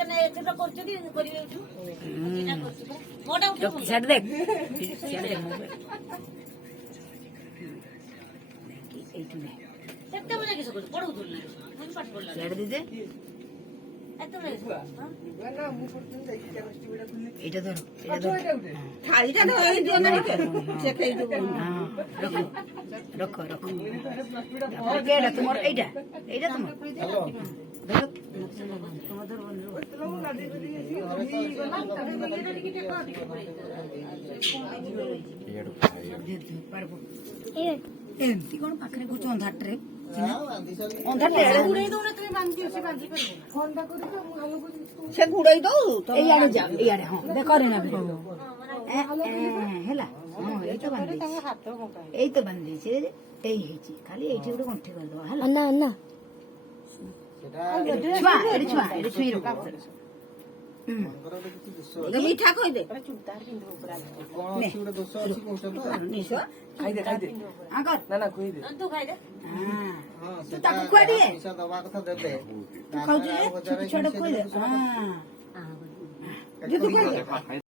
কেন এতটা করছো কি করি এটু এটা করছো মোটা উঠে স্যার দেখ স্যার দেখ এইটু নে দেখতে মনে কিছু করছো পড়ো তুল না আমি পাঠ পড়লাম স্যার দিতে এত লাগছে এটা ধরো এটা ধরো থালিটা তো এই দিও না চেকাই দেব রাখো রাখো রাখো এটা তোমার এইটা এইটা তোমার ধরো তোমার ধরো পারবো এমতি কোন পাখরে কুছ অন্ধাটরে অন্ধাটরে পুরো দৌড়ে তুমি বাঁধি এসে বাঁধি পারবে ফোনটা করে তো ভালো করে সে ঘুরাই দাও এই আড়ে যা এই আড়ে হ্যাঁ দেখরে না ହେଲା ହଁ ଏଇ ତ ବାନ୍ଧି ଦେଇଛି ଏଇ ହେଇଛି ଖାଲି ଏଇଠି ଗୋଟେ ଗଣ୍ଠି କରିଦବା ହେଲା अन्ना अन्ना ଛୁଆ ଏଠି ଛୁଆ ଏଠି ଛୁଇଁ ମିଠା କହି ଦେ ତୁ ଖାଇଦେ ତୁ ତାକୁ ଖୁଆଡ଼ିଏ ଦବା କଥା ଦେବେ ତୁ ଖାଉଛୁ ଛୋଟ ଛୁଆଟା ଖୁଆଇଦେ ହଁ ହଁ